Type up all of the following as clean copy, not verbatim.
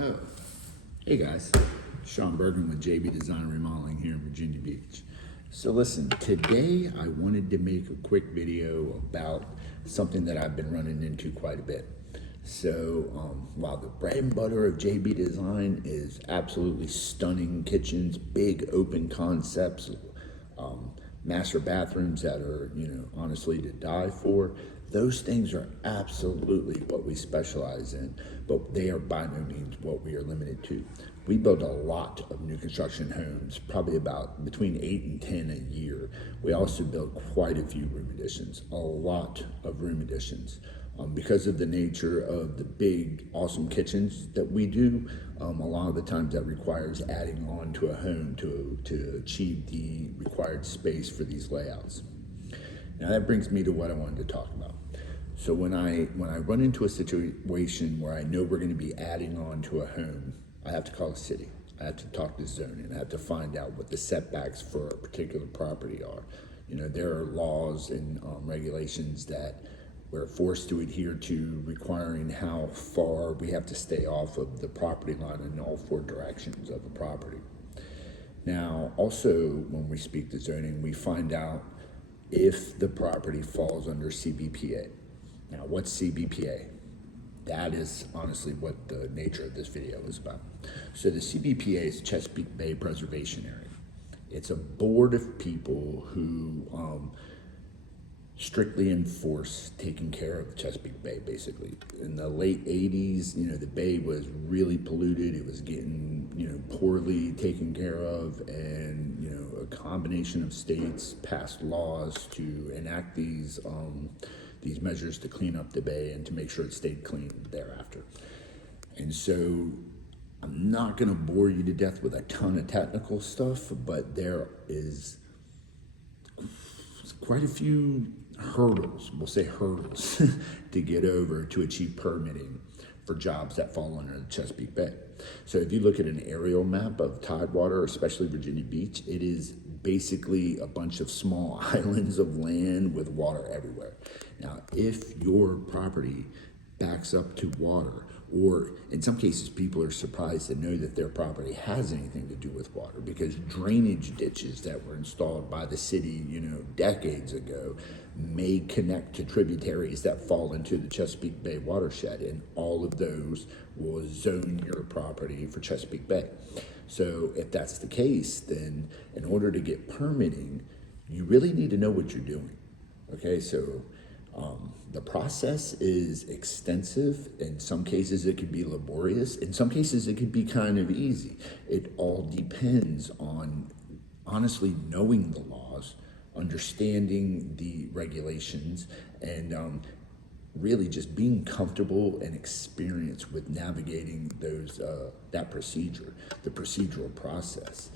Oh, hey guys, Sean Bergen with JB Design and Remodeling here in Virginia Beach. So listen, today I wanted to make a quick video about something that I've been running into quite a bit. So while the bread and butter of JB Design is absolutely stunning kitchens, big open concepts, master bathrooms that are, honestly to die for. Those things are absolutely what we specialize in, but they are by no means what we are limited to. We build a lot of new construction homes, probably about between 8 and 10 a year. We also build quite a few room additions, a lot of room additions. Because of the nature of the big, awesome kitchens that we do, a lot of the times that requires adding on to a home to achieve the required space for these layouts. Now that brings me to what I wanted to talk about. So when I run into a situation where I know we're going to be adding on to a home, I have to call the city. I have to talk to zoning. I have to find out what the setbacks for a particular property are. There are laws and regulations that we're forced to adhere to, requiring how far we have to stay off of the property line in all four directions of a property. Now, also, when we speak to zoning, we find out if the property falls under CBPA. Now, what's CBPA? That is honestly what the nature of this video is about. So the CBPA is Chesapeake Bay Preservation Area. It's a board of people who strictly enforce taking care of the Chesapeake Bay, basically. In the late 80s, the bay was really polluted. It was getting, poorly taken care of, and, a combination of states passed laws to enact these measures to clean up the bay and to make sure it stayed clean thereafter. And so I'm not gonna bore you to death with a ton of technical stuff, but there is quite a few hurdles, we'll say hurdles, to get over to achieve permitting for jobs that fall under the Chesapeake Bay. So if you look at an aerial map of Tidewater, especially Virginia Beach, it is basically a bunch of small islands of land with water everywhere. Now, if your property backs up to water, or in some cases people are surprised to know that their property has anything to do with water, because drainage ditches that were installed by the city, decades ago may connect to tributaries that fall into the Chesapeake Bay watershed, and all of those will zone your property for Chesapeake Bay. So if that's the case, then in order to get permitting, you really need to know what you're doing. Okay, so the process is extensive. In some cases it could be laborious. In some cases it could be kind of easy. It all depends on honestly knowing the laws, understanding the regulations, and really just being comfortable and experienced with navigating that procedure, the procedural process.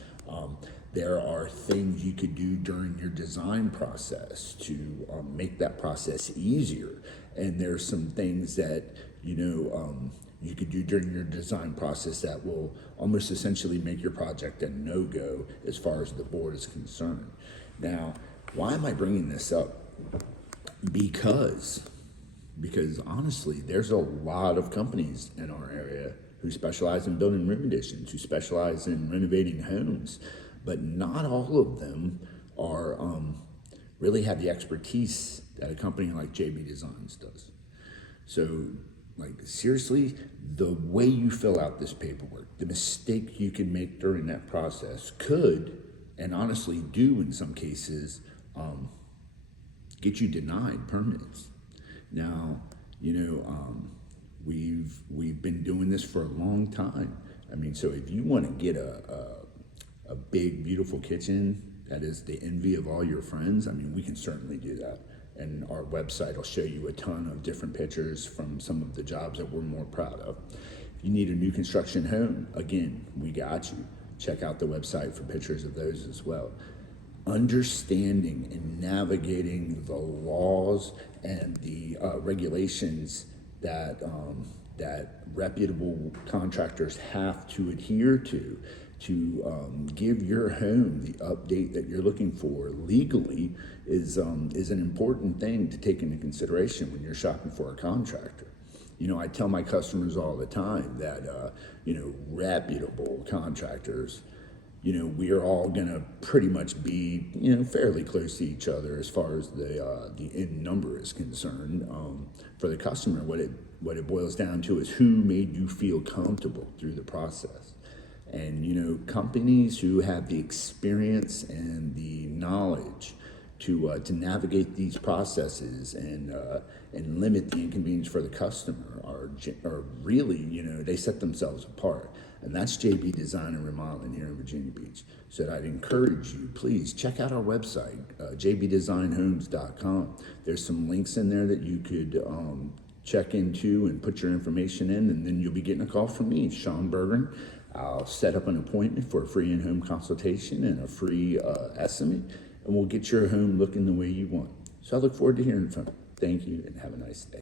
There are things you could do during your design process to make that process easier. And there's some things that, you could do during your design process that will almost essentially make your project a no-go as far as the board is concerned. Now, why am I bringing this up? Because honestly, there's a lot of companies in our area who specialize in building room additions, who specialize in renovating homes, but not all of them are really have the expertise that a company like JB Designs does. So, seriously, the way you fill out this paperwork, the mistake you can make during that process could, and honestly do in some cases, get you denied permits. Now, we've been doing this for a long time. I mean, so if you want to get a big, beautiful kitchen that is the envy of all your friends, I mean, we can certainly do that. And our website will show you a ton of different pictures from some of the jobs that we're more proud of. If you need a new construction home, again, we got you. Check out the website for pictures of those as well. Understanding and navigating the laws and the regulations that reputable contractors have to adhere to give your home the update that you're looking for legally is an important thing to take into consideration when you're shopping for a contractor. I tell my customers all the time that, reputable contractors, we are all going to pretty much be, fairly close to each other as far as the end number is concerned. For the customer, what it boils down to is who made you feel comfortable through the process. And, companies who have the experience and the knowledge to navigate these processes and limit the inconvenience for the customer are really, they set themselves apart. And that's JB Design and Remodeling here in Virginia Beach. So I'd encourage you, please check out our website, jbdesignhomes.com. There's some links in there that you could check into and put your information in, and then you'll be getting a call from me, Sean Bergen. I'll set up an appointment for a free in-home consultation and a free estimate, and we'll get your home looking the way you want. So I look forward to hearing from you. Thank you, and have a nice day.